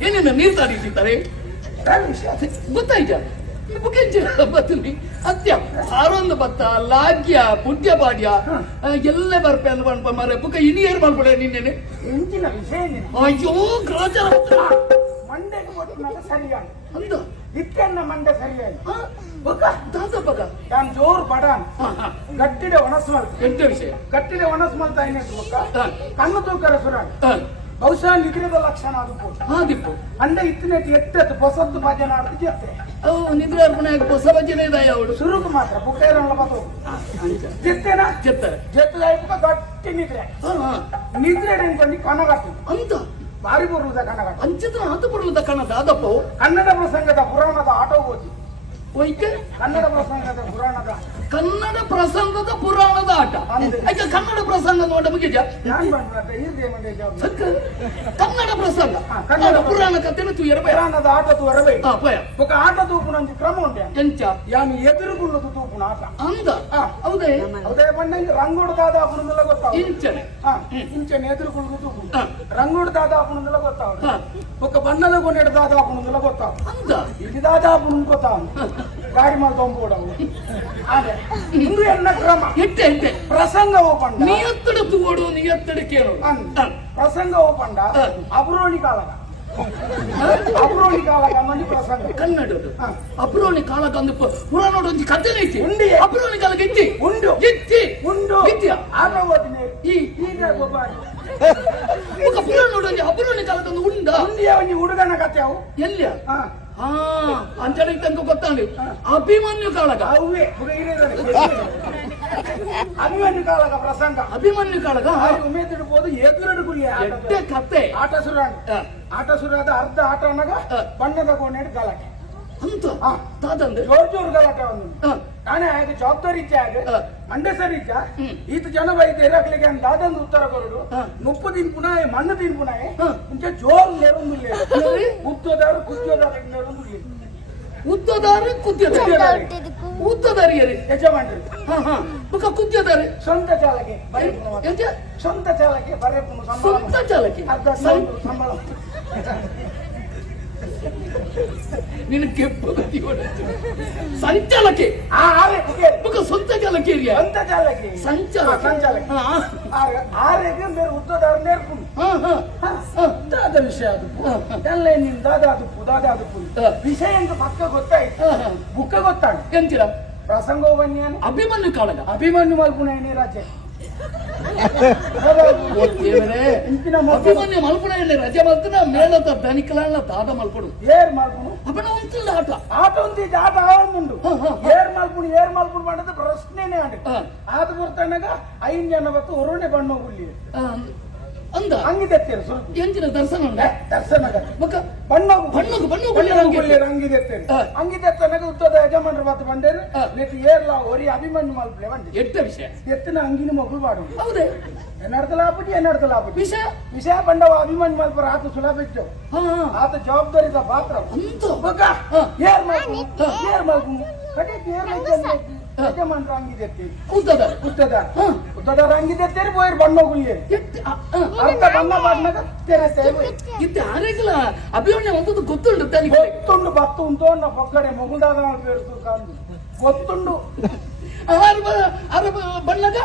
ಏನೇನು ನೀರು ತಾಡಿಟ್ಟಿದ್ದಾರೆ ಗೊತ್ತಾಯ್ತಾ ಬತ್ತಲಿ ಅತ್ಯ ಆರೊಂದು ಬತ್ತ ಲಾಗ್ಯ ಪುಟ್ಯ ಪಾಡ್ಯ ಎಲ್ಲ ಬರ್ಪೆ ಅಲ್ವ ಮರ ಬುಕ್ಕ ಇನಿಯರ್ ಮಾಡ್ಬಿಡ ನಿನ್ನೇನೆ ಎಂಚಿನ ವಿಷಯ ಅಯ್ಯೋ ಗ್ರಾಚಾರ ಮಂಡೆಗೆ ಕೊಟ್ಟು ಸರಿಯಾಗಿ ಅಂದ ಇಕ್ಕನ್ನ ಮಂಡೆ ಸರಿಯಾಗಿ ದಾದ ಬಗ ನಾನು ಜೋರು ಬಡಾನ್ ಗಟ್ಟಿಡೆ ಒಣಸ್ಮಲ್ ಎಂತ ವಿಷಯ ಗಟ್ಟಿಡೆ ಒಣಸ್ಮಲ್ ತಾಯಿನ ಕಣ್ಣು ತೂಕರ ಸುರ ಬಹುಶಃ ನಿದ್ರೆದ ಲಕ್ಷಣ ಅದು ದಿಪ್ಪು ಅಂಡ ಇತ್ತಿನ ಎತ್ತತ್ತು ಹೊಸದ್ದು ಭಜನೆ ಆಡ್ದು ಜೊತೆ ನಿದ್ರೆ ಅರ್ಪಣೆ ಹೊಸ ಭಜನೆ ಇದಾಯ ಅವಳು ಸುರುಕು ಮಾತ್ರ ಬುಕ್ಕೇರಲ್ಲ ಬತ್ತು ಜೆತ್ತೇನಾ ಚೆತ್ತಾರೆ ಜೆತ್ತದ ಗಟ್ಟಿ ನಿದ್ರೆ ನಿದ್ರೆ ಅನ್ಕೊಂಡು ಕನಗಟ್ಟು ಅಂತ ಬಾರಿ ಬರುವುದ ಕನಗಟ್ಟು ಅಂಚಿತ್ರ ಹತ್ತು ಬರುವುದ ಕಣ ದಾದಪ್ಪ ಕನ್ನಡ ಪ್ರಸಂಗದ ಪುರಾಣದ ಆಟ ಓದಿ ಒಯ್ಕೆ ಕನ್ನಡ ಪ್ರಸಂಗದ ಪುರಾಣದ ಕನ್ನಡ ಪ್ರಸಂಗದ ಪುರಾಣದ ಆಟ ಆಯ್ಕೆ ಕನ್ನಡ ಪ್ರಸಂಗ ನೋಡ ಮುಗಿದ ಕನ್ನಡ ಪ್ರಸಂಗ ಕನ್ನಡ ಪುರಾಣ ಕಥೆ ಪುರಾಣದ ಆಟ ತೂರಬೇ ఒక ಆಟ ತೂಪುನಂಚು ಕ್ರಮ ಉಂಟೆ ಎಂಚ ಯಾನು ಎದುರುಗುಳ್ಳದು ತೂಪುನ ಆಟ ಅಂದ ಹೌದೇ ಹೌದೇ ಬಂದಂಗೆ ರಂಗೋಡು ದಾದಾಪುನದೆಲ್ಲ ಗೊತ್ತಾವ ಇಂಚನೆ ಇಂಚನೆ ಎದುರುಗುಳ್ಳದು ತೂಪು ರಂಗೋಡು ದಾದಾಪುನದೆಲ್ಲ ಗೊತ್ತಾವ ఒక ಬಣ್ಣದ ಕೊನೆಡು ದಾದಾಪುನದೆಲ್ಲ ಗೊತ್ತಾವ ಅಂದ ఇది ದಾದಾಪುನ ಗೊತ್ತಾವ ಗಾಡಿ ಮಾಡಿ ತೊಂಬೋಡವು ಅದೇ ಇಂದು ಎನ್ನ ಕ್ರಮ ಎಟ್ಟೆ ಎಟ್ಟೆ ಪ್ರಸಂಗ ಓಪಂಡ ನೀ ಎತ್ತಡ ತೂಡು ನೀ ಎತ್ತಡ ಕೇಳು ಪ್ರಸಂಗ ಓಪಂಡ ಅಬ್ರೋಣಿ ಕಾಲಗ ಅಬ್ರೋಣಿ ಕಾಲಗ ಅನ್ನೊಂದು ಪ್ರಸಂಗ ಕನ್ನಡದು ಅಬ್ರೋಣಿ ಕಾಲಗ ಒಂದು ಪುರಾಣ ಒಂದು ಕಥೆ ಐತಿ ಉಂಡಿ ಅಬ್ರೋಣಿ ಕಾಲಗ ಇತ್ತಿ ಉಂಡು ಇತ್ತಿ ಉಂಡು ಇತ್ಯ ಆಗ ಓದಿನಿ ಈಗ ಗೊಬ್ಬಾರಿ ಪುರಾಣ ಒಂದು ಅಬ್ರೋಣಿ ಕಾಲದ ಒಂದು ಉಂಡ ಉಂಡಿಯ ಒಂದು ಹುಡುಗನ ಕಥೆ ಅವು ಎಲ್ಲಿಯ ಅಂಚನೆಗೆ ತನಕ ಗೊತ್ತಾಗಲಿ ಅಭಿಮನ್ಯು ಕಾಳಗ ಅವೇ ಅಭಿಮನ್ಯು ಕಾಳಗ ಪ್ರಸಂಗ ಅಭಿಮನ್ಯು ಕಾಳಗ ಉಮೇದಿಡ್ಬೋದು ಎದುರಡು ಗುಳಿ ಎಟ್ಟೆ ಕತೆ ಆಟ ಸುರ ಆಟ ಸುರಾದ ಅರ್ಧ ಆಟ ಅನ್ನಗ ಬಣ್ಣದ ಕೋಣೆಡ್ ಗಲಾಟೆ ಅಂತ ತಾದಂದ್ರೆ ಜೋರ್ ಜೋರ್ ಗಲಾಟೆ ಒಂದು ನಾನೇ ಆಗ ಜವಾಬ್ದಾರಿ ಇಚ್ಛೆ ಆಗ ಮಂಡೆ ಸರಿ ಇಚ್ಛ ಈತ ಜನ ಬೈತೇರೆ ಅಕ್ಲಿಗೆ ದಾದಂದು ಉತ್ತರ ಕೊರಡು ನುಪ್ಪು ತಿನ್ಪುನ ಮಣ್ಣು ತಿನ್ಪುನ ಮುಂಚೆ ಜೋರ್ ನೆರೊಂದು ಉದ್ದದಾರು ಕುದ್ದದಾರ ನೆರೊಂದು ಉದ್ದದಾರ ಕುದ್ಯದಾರ ಉದ್ದದಾರಿಯರಿ ಯಜಮಾನ್ರಿ ಮುಖ ಕುದ್ಯದಾರೆ ಸ್ವಂತ ಚಾಲಕೆ ಸ್ವಂತ ಚಾಲಕೆ ಬರೇ ಸ್ವಂತ ಚಾಲಕೆ ಅರ್ಧ ಸಂಬಳ ನಿನ್ನ ಕೆಂಪು ಸಂಚಾಲಕೆ ಮುಖ ಸ್ವಂತ ಚಾಲಕೆ ಸ್ವಂತ ಚಾಲಕೆ ಸಂಚಾಲಕ ಆರೆಗೆ ಬೇರೆ ಉದ್ದದಾರ ನೇರ್ಪುಂಡು ದಾದ ವಿಷಯ ಅದು ಎಲ್ಲ ನಿನ್ ದಾದ ವಿಷಯ ಅಂತ ಪಕ್ಕ ಗೊತ್ತಾಯ್ತು ಬುಕ್ಕ ಗೊತ್ತಾಗ ಎಂತೀರ ಪ್ರಸಂಗ ಬನ್ನಿ ಅಭಿಮನ್ಯು ಕಾಳಗ ಅಭಿಮನ್ಯು ಮಲ್ಪುಣ ರಾಜ್ಯ ಅಭಿಮನ್ಯು ಮಲ್ಪುಣ ರಜೆ ಮಲ್ತನ ಮೇಳದ ಧನಿಕಲ ದಾದ ಮಲ್ಪಡು ಏರ್ ಮಲ್ಪುಣು ಅಪ್ಪನ ಒಂದಿಲ್ಲ ಆಟ ಆಟ ಒಂದಿದ್ದು ಆಟ ಆವಂದುಂಡು ಏರ್ ಮಲ್ಪುಣು ಮಾಡಿದ ಪ್ರಶ್ನೆನೇ ಆಟ ಆದ ಬರ್ತನಾಗ 5 ಜನ ಬತ್ತು ಹೊರನೆ ಬಣ್ಣ ಹುಲ್ಲಿ ಅಂದ ಹಂಗಿದೆತ್ತೇರು ಸ್ವಲ್ಪ ಎಂಚಿನ ದರ್ಶನ ದರ್ಶನ ಮುಖ ಹಂಗಿದೆತ್ತನಾಗ ಉತ್ತದ ಯಜಮಾನ್ರು ಬತ್ತು ಬಂದೇರು ನೆಟ್ಟು ಏರ್ಲ ಹೊರಿ ಅಭಿಮನ್ಯು ಮಲ್ಪಲೆ ಬಂದೆ ಎಟ್ಟ ವಿಷಯ ಎತ್ತಿನ ಹಂಗಿನ ಮಗಳು ಬಾಡು ಹೌದೇ ಎನ್ನಡ್ತಲಾಪುಟಿ ವಿಷಯ ಬಂಡವ ಅಭಿಮನ್ಯು ಮಲ್ಪರ ಆತ ಸುಲಭ ಇತ್ತು ಆತ ಜವಾಬ್ದಾರಿದ ಪಾತ್ರ ಏರ್ ಮಲ್ಪು ಕಡೆ ಯಜಮಾನ್ರು ಹಂಗಿದೆತ್ತಿ ಉತ್ತದ ಹಂಗಿದೆತ್ತೇರಿ ಬೋಯರ್ ಬಣ್ಣ ಗುಳಿಯೇ ಅರ್ಧ ಬಣ್ಣ ಬಣ್ಣಗ ಇತ್ತೆ ಆರೇಗಲ ಅಭಿಮನ್ಯು ಒಂದು ಗೊತ್ತುಂಟು ತನಿಗೆ ಗೊತ್ತುಂಡು ಬತ್ತು ಉಂಟು ಪಕ್ಕಡೆ ಮೊಗಲ್ದಾಗ ಬೇರ್ತು ಕಾಂದು ಗೊತ್ತುಂಡು ಬಣ್ಣಗ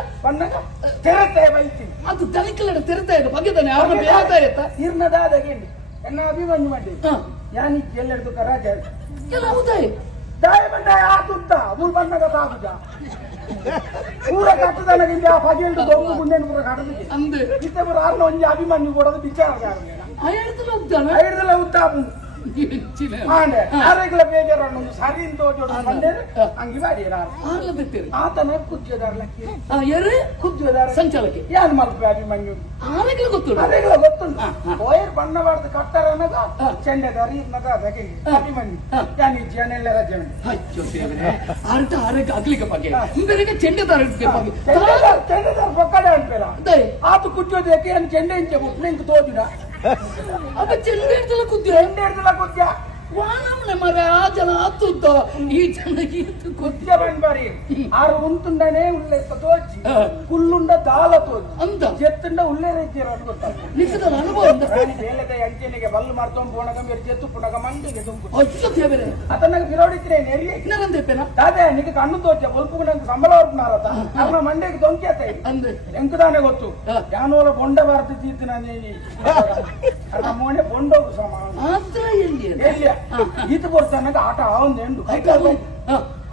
ತೆರತೆ ಬೈತಿ ಅದು ತನಿಖೆ ತೆರತಾ ಇದೆ ಬಗೆದಾನೆ ಅವ್ರನ್ನ ಬೇಯ್ತಾ ಇತ್ತ ಇರ್ನದಾದಾಗೆ ಎನ್ನ ಅಭಿಮನ್ಯು ಮಾಡಿ ಯಾನಿ ಎಲ್ಲೆಡ್ದು ರಾಜ ಎಲ್ಲ ಹೌದಾಯ್ ದಾಯ ಬಂದ ಆತುದ್ದ ಮೂರು ಬಣ್ಣಗ ತಾಗುದ ಪೂರ ಕಟ್ಟದನಗಿಂದ ಆ ಪಗೆಂಡು ದೊಂಗು ಗುಂಡೆನು ಪೂರ ಕಟ್ಟದಿಗೆ ಅಂದೆ ಇತ್ತೆ ಪೂರ ಆರ್ನ ಒಂಜಿ ಅಭಿಮನ್ಯು ಕೊಡೋದು ವಿಚಾರ ಐದಲ್ಲ ಉದ್ದಾಪು ಆರೆಗಳ ಬೇಜಾರನ್ನು ಸರಿ ಹಂಗಿ ಬಾರಿ ಆತನ ಕುಜ್ಜದಾರ ಕುಜ್ಜದಾರ ಸಂಚಾಲಕಿ ಯಾರು ಮಲ್ಪೆ ಅಭಿಮನ್ಯು ಗೊತ್ತುಂಟು ಓಯರ್ ಬಣ್ಣ ಬಾರ್ದು ಕಟ್ಟಾರ ಅನ್ನಗ ಚೆಂಡೆದಾರ ಇರ್ನದ ಅದಕ್ಕೆ ಅಭಿಮನ್ಯು ಯಾನಿ ಜನೆಲ್ಲ ರಜೆ ಆರ್ಟ ಆರೋಗ್ಯ ಆಗ್ಲಿಕ್ಕೆ ಬಗ್ಗೆ ಇಂದರಿಗೆ ಚೆಂಡೆದಾರ ಚೆಂಡೆದಾರ ಪಕ್ಕಡೆ ಅನ್ಪೇರ ಆತ ಕುಜ್ಜೋದಕ್ಕೆ ಏನು ಚೆಂಡೆ ಇಂಚೆ ಮುಟ್ಲಿಂಕ್ ತೋದಿನ ಅಪ್ಪ ಚೆಂಡೆ ಕುದ್ಯ ಕುದ್ಯ ವಾನವನೆ ಮರ ಆ ಜನ ಹತ್ತುತ್ತ ಈ ಜನ ಈತು కొద్దిగా బండి ఆరు ఉంటుండనే ఉల్లే తోచి కుల్లుండ దాల తోచి ಅಂತ చెత్తుండ ఉల్లే రేజర్ అనుకుంటా ನಿಖದ ಅನುಭವ ಅಂತ ರಾಣಿ ಬೇಲೆದ ಅಂಚೆನಿಗೆ ಬಲ್ಲು ಮಾಡ್ತೊಂಡು ಪೋಣಗ ಮೇರೆ ಜೆತ್ತು ಪುಣಗ ಮಂಡಿಗೆ ದುಂಕು ಅಚ್ಚ ದೇವರೇ అతనికి విరోడిత్రే నెరి ಇನ್ನರಂತ చెప్పేనా దాదే నీకు కన్ను తోచ ఒలుపుకునందుకు సంబళ వరుకున్నారత ಅವನ ಮಂಡಿಗೆ ದೊಂಕೆತಾಯಿ ಅಂದೆ ಎಂಕುದಾನೆ ಗೊತ್ತು ಯಾನೋಲ ಬೊಂಡ ಭಾರತ ತೀರ್ತಿನ ಅದ ಮೋನೆ ಬೊಂಡೋಗು ಸಮಾನ ಆತ್ರ ಎಲ್ಲಿ ಎಲ್ಲಿಯ ಈತ ಬರ್ತಾನಾಗ ಆಟ ಆವಂದು ಎಂಡು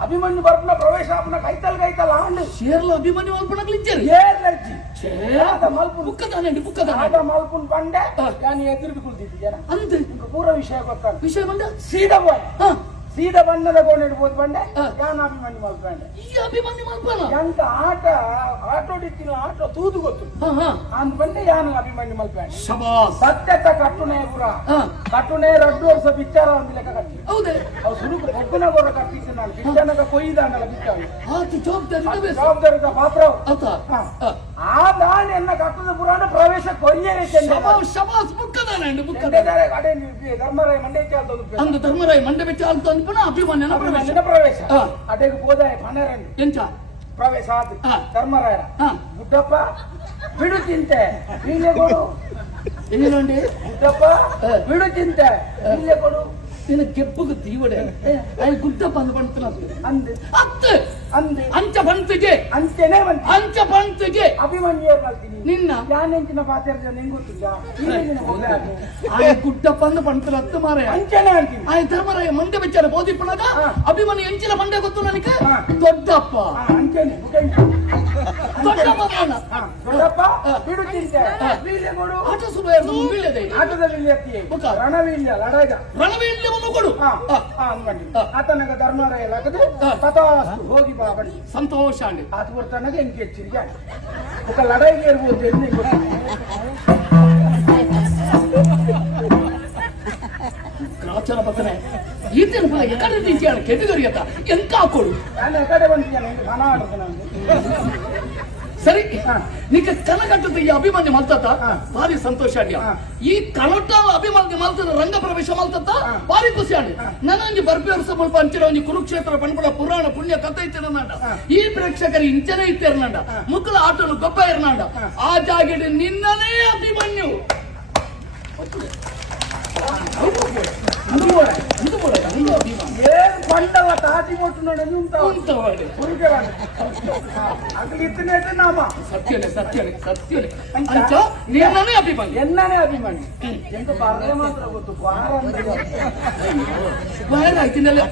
ಅಭಿಮನ್ಯು ಬರ್ಪನ ಪ್ರವೇಶಾಪನ ಕೈತಲ್ ಆಂಡು షేర్లో అభిమన్యు మల్పనకు ఇచ్చారు ಏರ್ಲಜ್ಜಿ ಆದ ಮಲ್ಪುನ್ బుక్కదానండి బుక్కదానండి ಆದ ಮಲ್ಪುನ್ ಬಂಡೆ ಯಾನಿ ಎದುರು ಕುಳಿತಿದ್ದಿ ಜನ అంతే ಇಂಕ ಪೂರ ವಿಷಯ ಗೊತ್ತಾಗ విషయం అంటే ಸೀದಾ ಬಾಯ್ ಸೀದಾ ಬಣ್ಣದ ಗೋಣೆ ಇಡ್ಬೋದು ಬಂಡೆ ಯಾನ ಅಭಿಮನ್ಯು ಮಲ್ಪಂಡೆ ಈ ಅಭಿಮನ್ಯು ಮಲ್ಪನ ಎಂತ ಆಟೋಡಿತ್ತಿನ ಆಟೋ ತೂದು ಗೊತ್ತು ಅಂದ್ ಬಂಡೆ ಯಾನು ಅಭಿಮನ್ಯು ಮಲ್ಪಂಡೆ ಶಬಾಸ್ ಸತ್ಯತ ಕಟ್ಟುನೆ ಪುರ ಕಟ್ಟುನೆ 2 ವರ್ಷ ಬಿಚ್ಚಾರ ಒಂದು ಲೆಕ್ಕ ಕಟ್ಟಿ ಹೌದೇ ಅವು ಸುರುಕು ಒಬ್ಬನ ಗೋರ ಕಟ್ಟಿತ್ತು ನಾನು ಬಿಚ್ಚನಗ ಕೊಯ್ದಾನಲ್ಲ ಬಿಚ್ಚಾವ ಆತ ಜವಾಬ್ದಾರಿದ ಪಾತ್ರ ಆತ ಆ ದಾಣಿ ಎನ್ನ ಕಟ್ಟದ ಪುರಾಣ ಪ್ರವೇಶ ಕೊಯ್ಯರೆ ಶಬಾಸ್ ಶಬಾಸ್ ಬುಕ್ಕದಾనండి ಬುಕ್ಕದಾನೆ ಅಡೆ ಧರ್ಮರಾಯ ಮಂಡೆ ಚಾಲ್ತದು ಅಂದ ಧರ್ಮರಾಯ ಮಂಡೆ ಬೆಚ್ಚ ಆಲ್ತು ಅನ್ಪನ ಅಭಿಮನ್ಯನ ಪ್ರವೇಶ ಪ್ರವೇಶ ಅಡೆಗೆ ಹೋದಾಯ 12 ಎಂಚ ಪ್ರವೇಶ ಆದ ಧರ್ಮರಾಯ ಗುಡ್ಡಪ್ಪ ಬಿಡು ಚಿಂತೆ ಹೀಗೆ ಕೊಡು ಏನಂడి ಗುಡ್ಡಪ್ಪ ಬಿಡು ಚಿಂತೆ ಹೀಗೆ ಕೊಡು ನಿನ್ನ ಕೆಪ್ಪುಗೆ ತೀವಡೆ ఆయన గుడ్డ బంద పడుతున్నారు ಅಂದೆ ಅತ್ತೆ ಅಂದೆ ಅಂಚ ಬಂತಿಗೆ ಅಂತೆನೇ ಬಂತು ಅಂಚ ಬಂತಿಗೆ ಅಭಿಮನ್ಯು ಮಾಡ್ತೀನಿ ನಿನ್ನ ಯಾನೆಂಚಿನ ಪಾತ್ರ ನಿಂಗೆ ಗೊತ್ತಿಲ್ಲ ఆయన గుడ్డ బంద పడుతున్నారు అత్త మారే ಅಂಚೆನೇ ಅಂತೀನಿ ఆయన ధర్మరాయ మండే ಬೆಚ್ಚಾರ ಬೋಧಿಪ್ಪನಾಗ ಅಭಿಮನ್ಯು ಎಂಚಿನ ಮಂಡೆ ಗೊತ್ತು ನನಗೆ ದೊಡ್ಡಪ್ಪ ಅಂಚೆನೆ ದೊಡ್ಡಪ್ಪ ದೊಡ್ಡಪ್ಪ ಬಿಡು ಚಿಂತೆ ವೀಲ್ಯ ಕೊಡು ಆಟ ಸುಬೇರ್ ವೀಲ್ಯದೆ ಆಟದ ವೀಲ್ಯ ರಣವೀಲ್ಯ ಲಡಾಗ ರಣವೀಲ್ಯವನ್ನು ಕೊಡು ಆತನಗ ಧರ್ಮರಾಯ ಲಗದು ತಥಾಸ್ತು ಹೋಗಿ ಬಾ ಬಡಿ ಸಂತೋಷ ಅಂడి ಆತ ಬರ್ತಾನಾಗ ಎಂಕಿ ಹೆಚ್ಚಿರಿಗೆ ఒక ಲಡಾಯಿಗೆ ಇರ್ಬೋದು ಎಂದು ಗ್ರಾಚಾರ ಪಕ್ಕನೆ ಈತನ ಫಲ ಎಕಡೆ ರೀತಿಯಾದ ಕೆಟಗರಿಯತ್ತ ಎಂಕ ಹಾಕೊಡು ನಾನು ಎಕಡೆ ಬಂದಿದ್ದೇನೆ ಹಣ ಆಡ್ತಾನೆ ಸರಿ ನೀಕ ಕನಕಟ್ಟದ ಈ ಅಭಿಮನ್ಯು ಮಲ್ತತ್ತ ಭಾರಿ ಸಂತೋಷ ಅಡ್ಯ ಈ ಕನಟ ಅಭಿಮನ್ಯು ಮಲ್ತದ ರಂಗ ಪ್ರವೇಶ ಮಲ್ತತ್ತ ಭಾರಿ ಖುಷಿ ಆಡಿ ನನಂಜಿ ಬರ್ಪೇರ್ಸ ಮುಲ್ಪ ಅಂಚಿನ ಒಂಜಿ ಕುರುಕ್ಷೇತ್ರ ಪಂಪುಳ ಪುರಾಣ ಪುಣ್ಯ ಕಥೆ ಇತ್ತಿರನಾಂಡ ಈ ಪ್ರೇಕ್ಷಕರು ಇಂಚನೆ ಇತ್ತಿರನಾಂಡ ಮುಕ್ಕಲ ಆಟನು ಗೊಬ್ಬ ಇರನಾಂಡ ಆ ಜಾಗೆಡೆ ನಿನ್ನನೇ ಅಭಿಮನ್ಯು పండవ తాటి కొట్టున్నాడు ఉంటవాడు అక్కడ ఇచ్చినట్టు నామా సత్యలే సత్యలే సత్యలే అంచ నిన్ననే అభిమన్యు ఎన్ననే అభిమన్యు ఎంత బాగా మాత్రం ಗೊತ್ತು ಬಾರ ಆಯ್ತಿನಲ್ಲ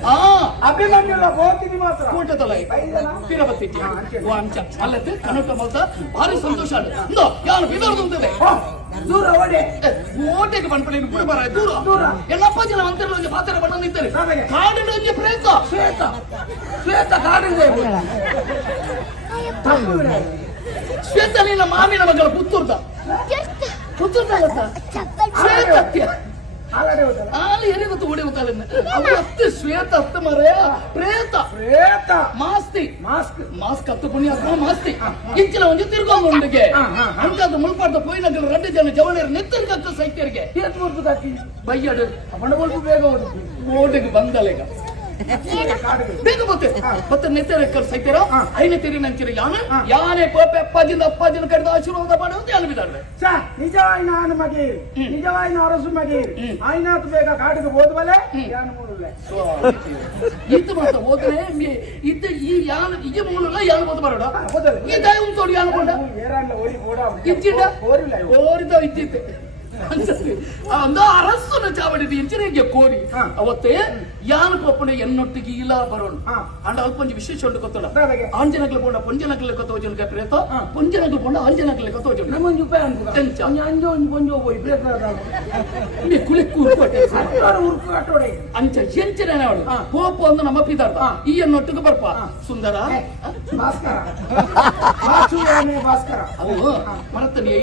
ಅಭಿಮನ್ಯುಲ ಬೋತಿನಿ ಮಾತ್ರ ಕೋಟತಲೈ ತಿರುಪತಿ ಅಂಚ ಅಲ್ಲದೆ ಕನಕ ಮಲ್ತ ಭಾರಿ ಸಂತೋಷ ಆಡು ಯಾರು ಬಿದರ್ದುಂತದೆ ದೂರ ಓಡೆ ಓಟೆಗೆ ಬಂದ್ಬಿಡಿ ಕೂಡ ಬರ ದೂರ ದೂರ ಎಲ್ಲಪ್ಪ ಜನ ಮಂತ್ರಿಗಳು ಪಾತ್ರ ಬಣ್ಣ ನಿಂತಾರೆ ಕಾಡಿನ ಒಂಜಿ ಪ್ರೇತ ಶ್ವೇತ ಶ್ವೇತ ಕಾಡಿನ ಶ್ವೇತ ನಿನ್ನ ಮಾಮಿನ ಮಗಳ ಪುತ್ತೂರ್ದ ಶ್ವೇತ ಅಲ್ಲಿ ಎಲ್ಲಿ ಗೊತ್ತು ಓಡಿ ಹೋಗ್ತಾಳೆ ಅತ್ತೆ ಶ್ವೇತ ಅತ್ತ ಮರ ಪ್ರೇತ ಪ್ರೇತ ಮಾಸ್ತಿ ಮಾಸ್ಕ್ ಮಾಸ್ಕ್ ಹತ್ತು ಪುಣ್ಯಾತ್ಮ ಮಾಸ್ತಿ ಇಂಚಿನ ಒಂದು ತಿರ್ಗೊಂಡುಂಡಿಗೆ ಅಂತದ್ದು ಮುಳ್ಪಾಡ್ದ ಪೋಯಿನಗರ 2 ಜನ ಜವಳಿಯರು ನೆತ್ತರಿಗತ್ತ ಸೈತ್ಯರಿಗೆ ಏತ್ ಮುರ್ದು ಹಾಕಿ ಬಯ್ಯಾಡು ಬಣ್ಣವಲ್ಪು ಬೇಗ ಓಡು ಓಡಿಗೆ ಬಂದಲೆಗ ಬೇಗ ಬತ್ತೆ ಮತ್ತೆ ನೆತ್ತರಕ್ಕರ್ ಸೈತ್ಯರ ಐನೆ ತಿರಿ ನಂಚಿರ ಯಾನೆ ಪೋಪೆ ಅಪ್ಪಾಜಿನ ಕಡಿದ ಆಶೀರ್ವಾದ ಮಾಡುವುದು ಯಾರು ಬಿದ್ದಾಡ್ರೆ ನಿಜವಾಯಿ ನಾನು ಮಗೀರ್ ನಿಜವಾಯಿ ಅರಸು ಮಗೀರ್ ಆಯ್ನಾತ್ ಬೇಗ ಕಾಡಿಗೆ ಹೋದ್ವಲೆ ಯಾನು ಮೂಡುಲ್ಲ ಇತ್ತು ಮಾತ್ರ ಹೋದ್ರೆ ಇದ್ದ ಈ ಯಾನು ಈ ಮೂಲಲ್ಲ ಯಾನು ಬೋದು ಬರೋಡ ಈ ದಾಯ ಉಂಟೋಡಿ ಯಾನು ಕೊಂಡ ಇಚ್ಚಿಂಡ ಓರಿದ ಇದ್ದಿತ್ತೆ ಒಂದು ಅರಸನ ಚಾವಡಿದ ಎಂಚಿನಿಗೆ ಕೋರಿ ಅವತ್ತೇ ಯಾನು ಪಪ್ಪನೆ ಎನ್ನೊಟ್ಟಿಗೆ ಇಲ್ಲ ಬರೋಣ ಅಂಡ ಅಲ್ಪಂಜಿ ವಿಶೇಷ ಉಂಟು ಗೊತ್ತಲ್ಲ ಆಂಜನಗ್ಲ ಪೋಂಡ ಪೊಂಜನಗ್ಲ ಕತ್ತೋಜನ ಪ್ರೇತ ಪೊಂಜನಗ್ಲ ಪೋಂಡ ಆಂಜನಗ್ಲ ಕತ್ತೋಜನ ನಮ್ಮಂಜಿ ಉಪಾಯ ಎಂಚ ಅಂಜೋ ಪೊಂಜೋ ಹೋಯ್ ಪ್ರೇತ ಕುಲಿಕ್ಕು ಉರ್ಕೋಟೆ ಉರ್ಕು ಕಟ್ಟೋಡೆ ಅಂಚ ಎಂಚನೆ ಅವಳು ಪೋಪ ಒಂದು ನಮ್ಮ ಪಿದಾರ್ಥ ಈ ಎನ್ನೊಟ್ಟಿಗೆ ಬರ್ಪ ಸುಂದರ ಭಾಸ್ಕರ ಭಾಸ್ಕರ ಅವು ಮರತನಿ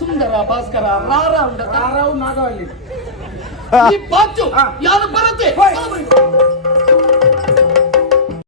ಸುಂದರ ಭಾಸ್ಕರ ರಾರಾವು ನಾಗವಲ್ಲಿ ಈ ಪಾಚು ಯಾರು ಬರುತ್ತೆ